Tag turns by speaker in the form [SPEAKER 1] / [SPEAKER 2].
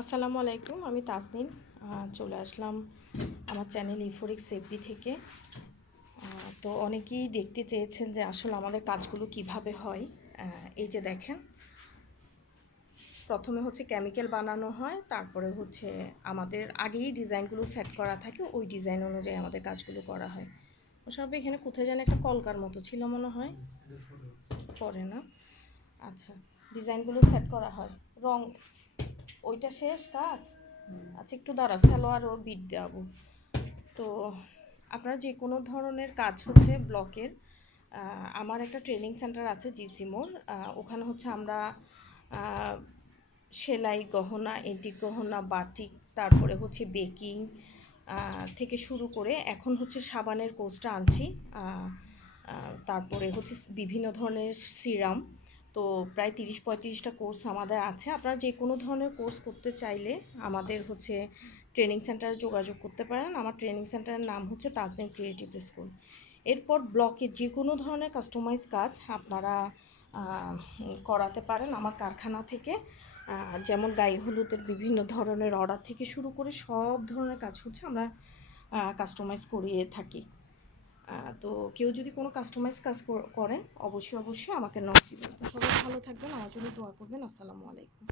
[SPEAKER 1] আসসালামু আলাইকুম আমি তাসনিম। আহ, চলে আসলাম আমার চ্যানেল ইফোরিক সেফবি থেকে। তো অনেকেই দেখতে চেয়েছেন যে আসলে আমাদের কাজগুলো কীভাবে হয়। এই যে দেখেন প্রথমে হচ্ছে কেমিক্যাল বানানো হয় তারপরে হচ্ছে আমাদের আগেই ডিজাইনগুলো সেট করা থাকে ওই ডিজাইন অনুযায়ী আমাদের কাজগুলো করা হয়। ওসব এখানে কোথায় যেন একটা কলকার মতো ছিল মনে হয়। পরে না? আচ্ছা ডিজাইনগুলো সেট করা হয়। রং ওইটা শেষ কাজ? আচ্ছা একটু দাঁড়াও সালোয়ারও বিট দেওয়াবো। তো আপনারা যে কোনো ধরনের কাজ হচ্ছে ব্লকের আমার একটা ট্রেনিং সেন্টার আছে জিসিমোর ওখানে হচ্ছে আমরা সেলাই গহনা এন্টিক গহনা, বাটিক, তারপরে হচ্ছে বেকিং থেকে শুরু করে এখন হচ্ছে সাবানের কোর্সটা আনছি তারপরে হচ্ছে বিভিন্ন ধরনের সিরাম তো প্রায় তিরিশ পঁয়ত্রিশটা কোর্স আমাদের আছে। আপনারা যে কোনো ধরনের কোর্স করতে চাইলে আমাদের হচ্ছে ট্রেনিং সেন্টারে যোগাযোগ করতে পারেন। আমার ট্রেনিং সেন্টারের নাম হচ্ছে তাজদিন ক্রিয়েটিভ স্কুল এরপর ব্লকে যে কোনো ধরনের কাস্টমাইজ কাজ আপনারা করাতে পারেন আমার কারখানা থেকে। যেমন গায়ে হলুদের বিভিন্ন ধরনের অর্ডার থেকে শুরু করে সব ধরনের কাজ হচ্ছে আমরা কাস্টমাইজ করিয়ে থাকি। তো কেউ যদি কোনো কাস্টমাইজ কাজ কর- করেন, অবশ্যই অবশ্যই আমাকে নক দিবেন। তো সবাই ভালো থাকবেন, আমার জন্য দোয়া করবেন। আসসালামু আলাইকুম।